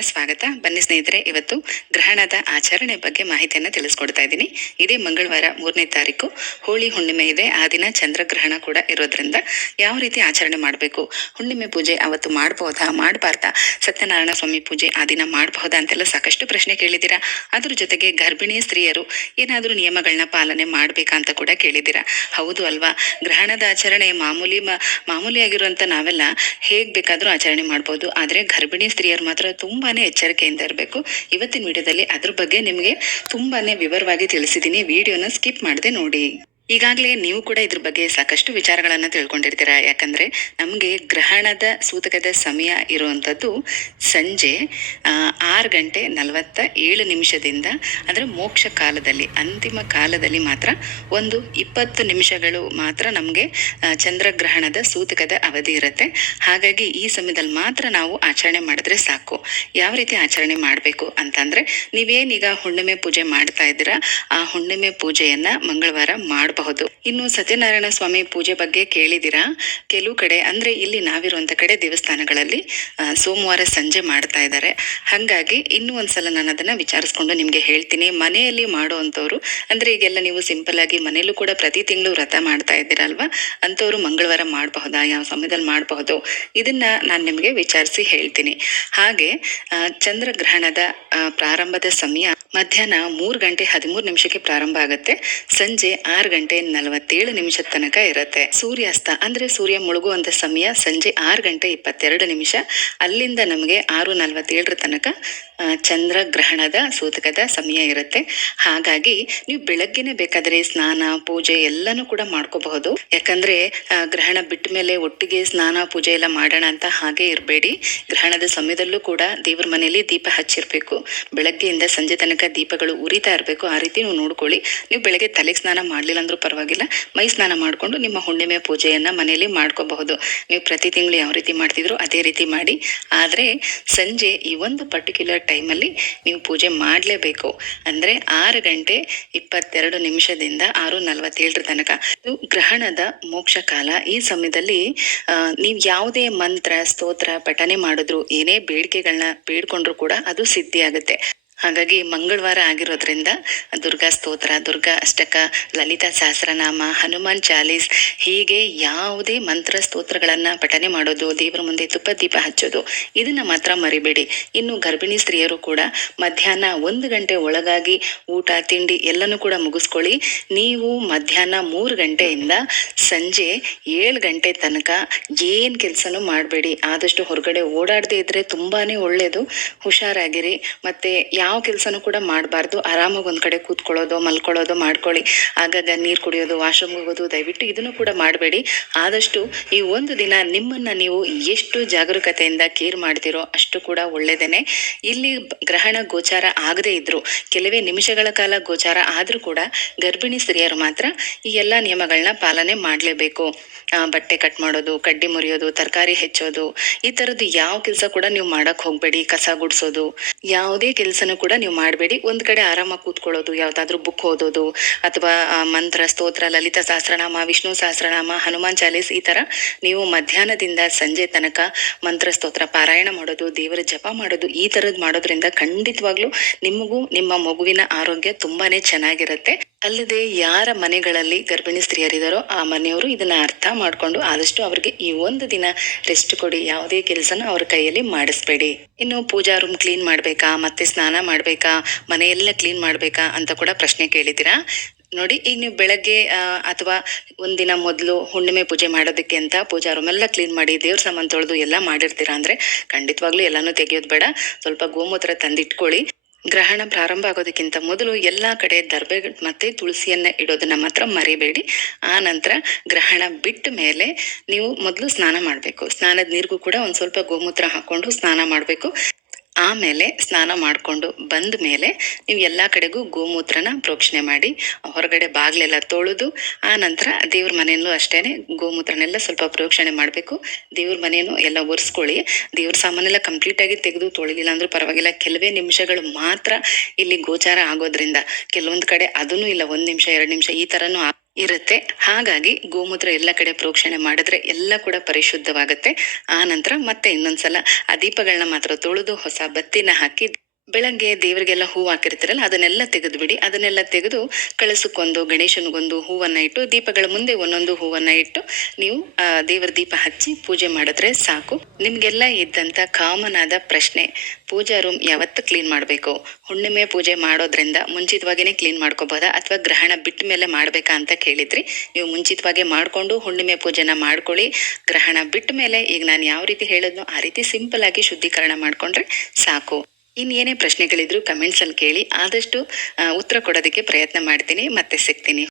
ಮತ್ತೊಮ್ಮೆ ಸ್ವಾಗತ. ಬನ್ನಿ ಸ್ನೇಹಿತರೆ, ಇವತ್ತು ಗ್ರಹಣದ ಆಚರಣೆ ಬಗ್ಗೆ ಮಾಹಿತಿಯನ್ನು ತಿಳಿಸ್ಕೊಡ್ತಾ ಇದ್ದೀನಿ. ಇದೇ ಮಂಗಳವಾರ 3ನೇ ತಾರೀಕು ಹೋಳಿ ಹುಣ್ಣಿಮೆ ಇದೆ. ಆ ದಿನ ಚಂದ್ರಗ್ರಹಣ ಕೂಡ ಇರೋದ್ರಿಂದ ಯಾವ ರೀತಿ ಆಚರಣೆ ಮಾಡಬೇಕು, ಹುಣ್ಣಿಮೆ ಪೂಜೆ ಅವತ್ತು ಮಾಡಬಹುದಾ ಮಾಡಬಾರ್ದಾ, ಸತ್ಯನಾರಾಯಣ ಸ್ವಾಮಿ ಪೂಜೆ ಆ ದಿನ ಮಾಡಬಹುದಾ ಅಂತೆಲ್ಲ ಸಾಕಷ್ಟು ಪ್ರಶ್ನೆ ಕೇಳಿದ್ದೀರಾ. ಅದ್ರ ಜೊತೆಗೆ ಗರ್ಭಿಣಿ ಸ್ತ್ರೀಯರು ಏನಾದರೂ ನಿಯಮಗಳನ್ನ ಪಾಲನೆ ಮಾಡಬೇಕಾ ಅಂತ ಕೂಡ ಕೇಳಿದ್ದೀರಾ. ಹೌದು ಅಲ್ವಾ, ಗ್ರಹಣದ ಆಚರಣೆ ಮಾಮೂಲಿಯಾಗಿರುವಂಥ ನಾವೆಲ್ಲ ಹೇಗೆ ಬೇಕಾದರೂ ಆಚರಣೆ ಮಾಡ್ಬೋದು. ಆದರೆ ಗರ್ಭಿಣಿ ಸ್ತ್ರೀಯರು ಮಾತ್ರ ತುಂಬಾನೇ ಎಚ್ಚರಿಕೆಯಿಂದ ಇರಬೇಕು. ಇವತ್ತಿನ ವಿಡಿಯೋದಲ್ಲಿ ಅದ್ರ ಬಗ್ಗೆ ನಿಮಗೆ ತುಂಬಾನೇ ವಿವರವಾಗಿ ತಿಳಿಸಿದ್ದೀನಿ. ವಿಡಿಯೋನ ಸ್ಕಿಪ್ ಮಾಡದೆ ನೋಡಿ. ಈಗಾಗಲೇ ನೀವು ಕೂಡ ಇದ್ರ ಬಗ್ಗೆ ಸಾಕಷ್ಟು ವಿಚಾರಗಳನ್ನು ತಿಳ್ಕೊಂಡಿರ್ತೀರಾ. ಯಾಕಂದ್ರೆ ನಮಗೆ ಗ್ರಹಣದ ಸೂತಕದ ಸಮಯ ಇರುವಂಥದ್ದು ಸಂಜೆ 6:47 ಅಂದರೆ ಮೋಕ್ಷ ಕಾಲದಲ್ಲಿ, ಅಂತಿಮ ಕಾಲದಲ್ಲಿ ಮಾತ್ರ ಒಂದು 20 ನಿಮಿಷಗಳು ಮಾತ್ರ ನಮಗೆ ಚಂದ್ರಗ್ರಹಣದ ಸೂತಕದ ಅವಧಿ ಇರುತ್ತೆ. ಹಾಗಾಗಿ ಈ ಸಮಯದಲ್ಲಿ ಮಾತ್ರ ನಾವು ಆಚರಣೆ ಮಾಡಿದ್ರೆ ಸಾಕು. ಯಾವ ರೀತಿ ಆಚರಣೆ ಮಾಡಬೇಕು ಅಂತಂದ್ರೆ, ನೀವೇನೀಗ ಹುಣ್ಣಿಮೆ ಪೂಜೆ ಮಾಡ್ತಾ ಇದ್ದೀರಾ, ಆ ಹುಣ್ಣಿಮೆ ಪೂಜೆಯನ್ನ ಮಂಗಳವಾರ ಮಾಡಬಹುದು. ಇನ್ನು ಸತ್ಯನಾರಾಯಣ ಸ್ವಾಮಿ ಪೂಜೆ ಬಗ್ಗೆ ಕೇಳಿದಿರಾ. ಕೆಲವು ಕಡೆ ಅಂದ್ರೆ ಇಲ್ಲಿ ನಾವಿರುವಂತ ಕಡೆ ದೇವಸ್ಥಾನಗಳಲ್ಲಿ ಸೋಮವಾರ ಸಂಜೆ ಮಾಡ್ತಾ ಇದ್ದಾರೆ. ಹಾಗಾಗಿ ಇನ್ನೂ ಒಂದ್ಸಲ ನಾನು ಅದನ್ನ ವಿಚಾರಿಸ್ಕೊಂಡು ನಿಮ್ಗೆ ಹೇಳ್ತೀನಿ. ಮನೆಯಲ್ಲಿ ಮಾಡುವಂತವ್ರು ಅಂದ್ರೆ ಈಗೆಲ್ಲ ನೀವು ಸಿಂಪಲ್ ಆಗಿ ಮನೆಯಲ್ಲೂ ಕೂಡ ಪ್ರತಿ ತಿಂಗಳು ವ್ರತ ಮಾಡ್ತಾ ಇದ್ದೀರಲ್ವಾ, ಅಂತವ್ರು ಮಂಗಳವಾರ ಮಾಡಬಹುದಾ, ಯಾವ ಸಮಯದಲ್ಲಿ ಮಾಡಬಹುದು, ಇದನ್ನ ನಾನು ನಿಮ್ಗೆ ವಿಚಾರಿಸಿ ಹೇಳ್ತೀನಿ. ಹಾಗೆ ಚಂದ್ರಗ್ರಹಣದ ಪ್ರಾರಂಭದ ಸಮಯ ಮಧ್ಯಾಹ್ನ 3:13 ಪ್ರಾರಂಭ ಆಗುತ್ತೆ. ಸಂಜೆ 6:47 ತನಕ ಇರುತ್ತೆ. ಸೂರ್ಯಾಸ್ತ ಅಂದ್ರೆ ಸೂರ್ಯ ಮುಳುಗುವಂತ ಸಮಯ ಸಂಜೆ 6:22. ಅಲ್ಲಿಂದ ನಮಗೆ 6:47 ತನಕ ಚಂದ್ರಗ್ರಹಣದ ಸೂತಕದ ಸಮಯ ಇರುತ್ತೆ. ಹಾಗಾಗಿ ನೀವು ಬೆಳಗ್ಗೆನೆ ಬೇಕಾದ್ರೆ ಸ್ನಾನ ಪೂಜೆ ಎಲ್ಲಾನು ಕೂಡ ಮಾಡ್ಕೋಬಹುದು. ಯಾಕಂದ್ರೆ ಗ್ರಹಣ ಬಿಟ್ಟ ಮೇಲೆ ಒಟ್ಟಿಗೆ ಸ್ನಾನ ಪೂಜೆ ಎಲ್ಲ ಮಾಡೋಣ ಅಂತ ಹಾಗೆ ಇರಬೇಡಿ. ಗ್ರಹಣದ ಸಮಯದಲ್ಲೂ ಕೂಡ ದೇವ್ರ ಮನೆಯಲ್ಲಿ ದೀಪ ಹಚ್ಚಿರ್ಬೇಕು. ಬೆಳಗ್ಗೆಯಿಂದ ಸಂಜೆ ತನಕ ದೀಪಗಳು ಉರಿತಾ ಇರಬೇಕು. ಆ ರೀತಿ ನೀವು ನೋಡ್ಕೊಳ್ಳಿ. ನೀವು ಬೆಳಗ್ಗೆ ತಲೆಗೆ ಸ್ನಾನ ಮಾಡ್ಲಿಲ್ಲ ಅಂದ್ರೂ ಪರವಾಗಿಲ್ಲ, ಮೈ ಸ್ನಾನ ಮಾಡ್ಕೊಂಡು ನಿಮ್ಮ ಹುಣ್ಣಿಮೆ ಪೂಜೆಯನ್ನ ಮನೆಯಲ್ಲಿ ಮಾಡ್ಕೋಬಹುದು. ನೀವು ಪ್ರತಿ ತಿಂಗಳು ಯಾವ ರೀತಿ ಮಾಡ್ತಿದ್ರು ಅದೇ ರೀತಿ ಮಾಡಿ. ಆದ್ರೆ ಸಂಜೆ ಈ ಒಂದು ಪರ್ಟಿಕ್ಯುಲರ್ ಟೈಮಲ್ಲಿ ನೀವು ಪೂಜೆ ಮಾಡಲೇಬೇಕು. ಅಂದ್ರೆ 6:22 6:47 ತನಕ ಇದು ಗ್ರಹಣದ ಮೋಕ್ಷ ಕಾಲ. ಈ ಸಮಯದಲ್ಲಿ ನೀವು ಯಾವುದೇ ಮಂತ್ರ ಸ್ತೋತ್ರ ಪಠನೆ ಮಾಡಿದ್ರು, ಏನೇ ಬೇಡಿಕೆಗಳನ್ನ ಬೇಡ್ಕೊಂಡ್ರು ಕೂಡ ಅದು ಸಿದ್ಧಿ ಆಗುತ್ತೆ. ಹಾಗಾಗಿ ಮಂಗಳವಾರ ಆಗಿರೋದ್ರಿಂದ ದುರ್ಗಾ ಸ್ತೋತ್ರ, ದುರ್ಗಾ ಅಷ್ಟಕ, ಲಲಿತಾ ಸಹಸ್ರನಾಮ, ಹನುಮಾನ್ ಚಾಲೀಸ್, ಹೀಗೆ ಯಾವುದೇ ಮಂತ್ರ ಸ್ತೋತ್ರಗಳನ್ನ ಪಠನೆ ಮಾಡೋದು, ದೇವರ ಮುಂದೆ ತುಪ್ಪ ದೀಪ ಹಚ್ಚೋದು, ಇದನ್ನ ಮಾತ್ರ ಮರಿಬೇಡಿ. ಇನ್ನು ಗರ್ಭಿಣಿ ಸ್ತ್ರೀಯರು ಕೂಡ ಮಧ್ಯಾಹ್ನ 1 ಗಂಟೆ ಒಳಗಾಗಿ ಊಟ ತಿಂಡಿ ಎಲ್ಲನೂ ಕೂಡ ಮುಗಿಸ್ಕೊಳ್ಳಿ. ನೀವು ಮಧ್ಯಾಹ್ನ 3 ಗಂಟೆಯಿಂದ ಸಂಜೆ 7 ಗಂಟೆ ತನಕ ಏನ್ ಕೆಲ್ಸನೂ ಮಾಡಬೇಡಿ. ಆದಷ್ಟು ಹೊರಗಡೆ ಓಡಾಡದೇ ಇದ್ರೆ ತುಂಬಾನೇ ಒಳ್ಳೇದು. ಹುಷಾರಾಗಿರಿ. ಮತ್ತೆ ಯಾವ ಕೆಲ್ಸನೂ ಕೂಡ ಮಾಡಬಾರ್ದು. ಆರಾಮಾಗಿ ಒಂದ್ ಕಡೆ ಕೂತ್ಕೊಳ್ಳೋದು, ಮಲ್ಕೊಳ್ಳೋದು ಮಾಡ್ಕೊಳ್ಳಿ. ಆಗಾಗ ನೀರು ಕುಡಿಯೋದು, ವಾಶ್ರೂಮ್ ಹೋಗೋದು ದಯವಿಟ್ಟು ಇದನ್ನು ಕೂಡ ಮಾಡಬೇಡಿ. ಆದಷ್ಟು ಈ ಒಂದು ದಿನ ನಿಮ್ಮನ್ನ ನೀವು ಎಷ್ಟು ಜಾಗರೂಕತೆಯಿಂದ ಕೇರ್ ಮಾಡ್ತಿರೋ ಅಷ್ಟು ಕೂಡ ಒಳ್ಳೇದೇನೆ. ಇಲ್ಲಿ ಗ್ರಹಣ ಗೋಚಾರ ಆಗದೆ ಇದ್ರು, ಕೆಲವೇ ನಿಮಿಷಗಳ ಕಾಲ ಗೋಚಾರ ಆದ್ರೂ ಕೂಡ ಗರ್ಭಿಣಿ ಸ್ತ್ರೀಯರು ಮಾತ್ರ ಈ ಎಲ್ಲಾ ನಿಯಮಗಳನ್ನ ಪಾಲನೆ ಮಾಡ್ಲೇಬೇಕು. ಬಟ್ಟೆ ಕಟ್ ಮಾಡೋದು, ಕಡ್ಡಿ ಮುರಿಯೋದು, ತರಕಾರಿ ಹೆಚ್ಚೋದು, ಈ ತರದ್ದು ಯಾವ ಕೆಲಸ ಕೂಡ ನೀವು ಮಾಡಕ್ ಹೋಗ್ಬೇಡಿ. ಕಸ ಗುಡ್ಸೋದು, ಯಾವುದೇ ಕೆಲ್ಸನೂ ಕೂಡ ನೀವು ಮಾಡಬೇಡಿ. ಒಂದ್ ಕಡೆ ಆರಾಮಾಗಿ ಕೂತ್ಕೊಳ್ಳೋದು, ಯಾವ್ದಾದ್ರು ಬುಕ್ ಓದೋದು ಅಥವಾ ಮಂತ್ರ ಸ್ತೋತ್ರ, ಲಲಿತಾ ಸಹಸ್ರನಾಮ, ವಿಷ್ಣು ಸಹಸ್ರನಾಮ, ಹನುಮಾನ್ ಚಾಲೀಸ್, ಈ ತರ ನೀವು ಮಧ್ಯಾಹ್ನದಿಂದ ಸಂಜೆ ತನಕ ಮಂತ್ರ ಸ್ತೋತ್ರ ಪಾರಾಯಣ ಮಾಡೋದು, ದೇವರ ಜಪ ಮಾಡೋದು, ಈ ತರದ್ ಮಾಡೋದ್ರಿಂದ ಖಂಡಿತವಾಗ್ಲೂ ನಿಮಗೂ ನಿಮ್ಮ ಮಗುವಿನ ಆರೋಗ್ಯ ತುಂಬಾನೇ ಚೆನ್ನಾಗಿರುತ್ತೆ. ಅಲ್ಲದೆ ಯಾರ ಮನೆಗಳಲ್ಲಿ ಗರ್ಭಿಣಿ ಸ್ತ್ರೀಯರಿದಾರೋ ಆ ಮನೆಯವರು ಇದನ್ನ ಅರ್ಥ ಮಾಡ್ಕೊಂಡು ಆದಷ್ಟು ಅವ್ರಿಗೆ ಈ ಒಂದು ದಿನ ರೆಸ್ಟ್ ಕೊಡಿ. ಯಾವುದೇ ಕೆಲಸನ ಅವ್ರ ಕೈಯಲ್ಲಿ ಮಾಡಿಸ್ಬೇಡಿ. ಇನ್ನು ಪೂಜಾ ರೂಮ್ ಕ್ಲೀನ್ ಮಾಡ್ಬೇಕಾ, ಮತ್ತೆ ಸ್ನಾನ ಮಾಡ್ಬೇಕಾ, ಮನೆಯೆಲ್ಲ ಕ್ಲೀನ್ ಮಾಡ್ಬೇಕಾ ಅಂತ ಕೂಡ ಪ್ರಶ್ನೆ ಕೇಳಿದ್ದೀರಾ. ನೋಡಿ, ಈಗ ನೀವು ಬೆಳಗ್ಗೆ ಅಥವಾ ಒಂದಿನ ಮೊದಲು ಹುಣ್ಣಿಮೆ ಪೂಜೆ ಮಾಡೋದಕ್ಕೆ ಅಂತ ಪೂಜಾ ರೂಮ್ ಎಲ್ಲ ಕ್ಲೀನ್ ಮಾಡಿ ದೇವ್ರ ಸಾಮಾನು ತೊಳೆದು ಎಲ್ಲ ಮಾಡಿರ್ತೀರಾ ಅಂದ್ರೆ ಖಂಡಿತವಾಗ್ಲೂ ಎಲ್ಲಾನು ತೆಗೆಯೋದು ಬೇಡ. ಸ್ವಲ್ಪ ಗೋಮೂತ್ರ ತಂದಿಟ್ಕೊಳ್ಳಿ. ಗ್ರಹಣ ಪ್ರಾರಂಭ ಆಗೋದಕ್ಕಿಂತ ಮೊದಲು ಎಲ್ಲಾ ಕಡೆ ದರ್ಬೆ ಮತ್ತೆ ತುಳಸಿಯನ್ನ ಇಡೋದನ್ನ ಮಾತ್ರ ಮರಿಬೇಡಿ. ಆ ನಂತರ ಗ್ರಹಣ ಬಿಟ್ಟ ಮೇಲೆ ನೀವು ಮೊದಲು ಸ್ನಾನ ಮಾಡ್ಬೇಕು. ಸ್ನಾನದ ನೀರಿಗೂ ಕೂಡ ಒಂದ್ ಸ್ವಲ್ಪ ಗೋಮೂತ್ರ ಹಾಕೊಂಡು ಸ್ನಾನ ಮಾಡ್ಬೇಕು. ಆಮೇಲೆ ಸ್ನಾನ ಮಾಡ್ಕೊಂಡು ಬಂದ ಮೇಲೆ ನೀವು ಎಲ್ಲಾ ಕಡೆಗೂ ಗೋಮೂತ್ರನ ಪ್ರೋಕ್ಷಣೆ ಮಾಡಿ ಹೊರಗಡೆ ಬಾಗ್ಲೆಲ್ಲ ತೊಳೆದು, ಆ ನಂತರ ದೇವ್ರ ಮನೆಯಲ್ಲೂ ಅಷ್ಟೇನೆ ಗೋಮೂತ್ರನೆಲ್ಲ ಸ್ವಲ್ಪ ಪ್ರೋಕ್ಷಣೆ ಮಾಡ್ಬೇಕು. ದೇವ್ರ ಮನೆಯನ್ನು ಎಲ್ಲ ಒರೆಸ್ಕೊಳ್ಳಿ. ದೇವ್ರ ಸಾಮಾನೆಲ್ಲ ಕಂಪ್ಲೀಟ್ ಆಗಿ ತೆಗೆದು ತೊಳಿಲಿಲ್ಲ ಅಂದ್ರೂ ಪರವಾಗಿಲ್ಲ. ಕೆಲವೇ ನಿಮಿಷಗಳು ಮಾತ್ರ ಇಲ್ಲಿ ಗೋಚಾರ ಆಗೋದ್ರಿಂದ ಕೆಲವೊಂದ್ ಕಡೆ ಅದನ್ನು ಇಲ್ಲ, 1 ನಿಮಿಷ 2 ನಿಮಿಷ ಈ ತರನು ಇರುತ್ತೆ. ಹಾಗಾಗಿ ಗೋಮೂತ್ರ ಎಲ್ಲ ಕಡೆ ಪ್ರೋಕ್ಷಣೆ ಮಾಡಿದ್ರೆ ಎಲ್ಲ ಕೂಡ ಪರಿಶುದ್ಧವಾಗತ್ತೆ. ಆ ನಂತರ ಮತ್ತೆ ಇನ್ನೊಂದ್ಸಲ ಆ ದೀಪಗಳನ್ನ ಮಾತ್ರ ತೊಳೆದು ಹೊಸ ಬತ್ತಿನ ಹಾಕಿ ಬೆಳಗ್ಗೆ ದೇವರಿಗೆಲ್ಲ ಹೂವು ಹಾಕಿರ್ತೀರಲ್ಲ ಅದನ್ನೆಲ್ಲ ತೆಗೆದ್ಬಿಡಿ. ಅದನ್ನೆಲ್ಲ ತೆಗೆದು ಕಳಸಕ್ಕೊಂದು, ಗಣೇಶನಿಗೊಂದು ಹೂವನ್ನ ಇಟ್ಟು, ದೀಪಗಳ ಮುಂದೆ ಒಂದೊಂದು ಹೂವನ್ನ ಇಟ್ಟು ನೀವು ದೇವರ ದೀಪ ಹಚ್ಚಿ ಪೂಜೆ ಮಾಡಿದ್ರೆ ಸಾಕು. ನಿಮ್ಗೆಲ್ಲ ಇದ್ದಂತ ಕಾಮನ್ ಆದ ಪ್ರಶ್ನೆ, ಪೂಜಾ ರೂಮ್ ಯಾವತ್ತು ಕ್ಲೀನ್ ಮಾಡಬೇಕು? ಹುಣ್ಣಿಮೆ ಪೂಜೆ ಮಾಡೋದ್ರಿಂದ ಮುಂಚಿತವಾಗಿನೇ ಕ್ಲೀನ್ ಮಾಡ್ಕೋಬಹುದಾ ಅಥವಾ ಗ್ರಹಣ ಬಿಟ್ಟ ಮೇಲೆ ಮಾಡ್ಬೇಕಾ ಅಂತ ಕೇಳಿದ್ರಿ. ನೀವು ಮುಂಚಿತವಾಗಿ ಮಾಡ್ಕೊಂಡು ಹುಣ್ಣಿಮೆ ಪೂಜೆನ ಮಾಡ್ಕೊಳ್ಳಿ. ಗ್ರಹಣ ಬಿಟ್ಟ ಮೇಲೆ ಈಗ ನಾನು ಯಾವ ರೀತಿ ಹೇಳಿದ್ನೋ ಆ ರೀತಿ ಸಿಂಪಲ್ ಆಗಿ ಶುದ್ಧೀಕರಣ ಮಾಡ್ಕೊಂಡ್ರೆ ಸಾಕು. ಇನ್ನೇನೇ ಪ್ರಶ್ನೆಗಳಿದ್ರು ಕಮೆಂಟ್ಸ್ ಅಲ್ಲಿ ಕೇಳಿ, ಆದಷ್ಟು ಉತ್ತರ ಕೊಡೋದಕ್ಕೆ ಪ್ರಯತ್ನ ಮಾಡ್ತೀನಿ. ಮತ್ತೆ ಸಿಗ್ತೀನಿ.